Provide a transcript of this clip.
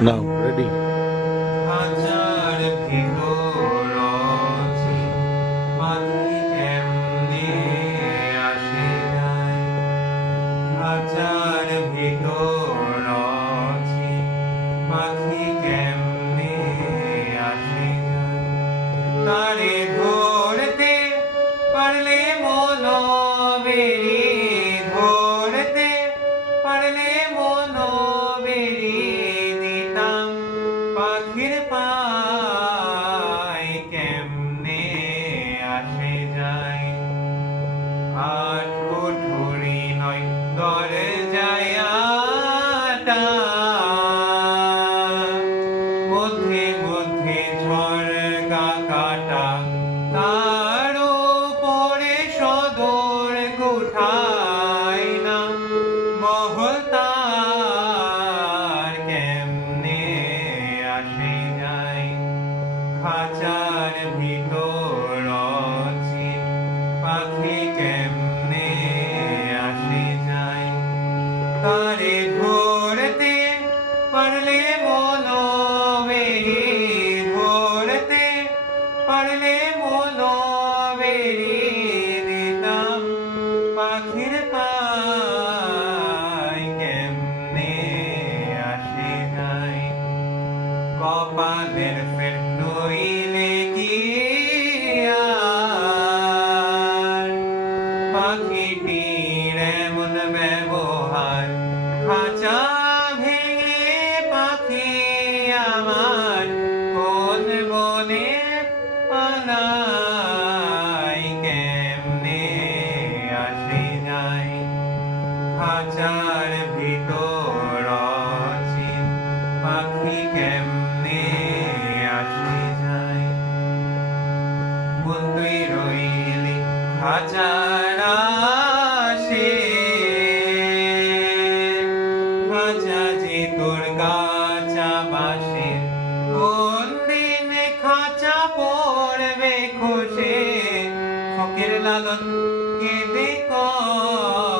Now, ready. খাঁচার ভিতর আছে পাখি কেমনে আসে যায়। খাঁচার ভিতর আছে পাখি কেমনে আসে যায়। তারে ধরতে পারলে মনোবেরি, ধরতে পারলে মনোবেরি দিতাম পাখির পায় কেমনে আসে যায়। আট কুঠুরি নয় দরজায় আটা, মধ্যে মধ্যে ঝরকা কাটা, তার উপরে সদর কুঠায় না মহল তার কেমনে আসে যায়। খাঁচার ভিতর আছে পাখি কেমনে আসে যায়। তারে ধরতে পারলে মনোবেরি, ধরতে পারলে মনোবেরি দিতাম পাখির পায় কেমনে আসে যায়। কপালের ফের নইলে কি আর পাখিটির এমন ব্যবহার। খাঁচা ভেঙে পাখি আমার কোন বনে পালায় কেমনে আসে যায়। খাঁচার ভিতর আছে পাখি কেমনে আসে যায়। মন তুই রইলি খাঁচার আসে, খাঁচা যে তোর কাঁচা বাসের, কোন দিন খাঁচা পড়বে খসে। ফকির লালন কেঁদে কয়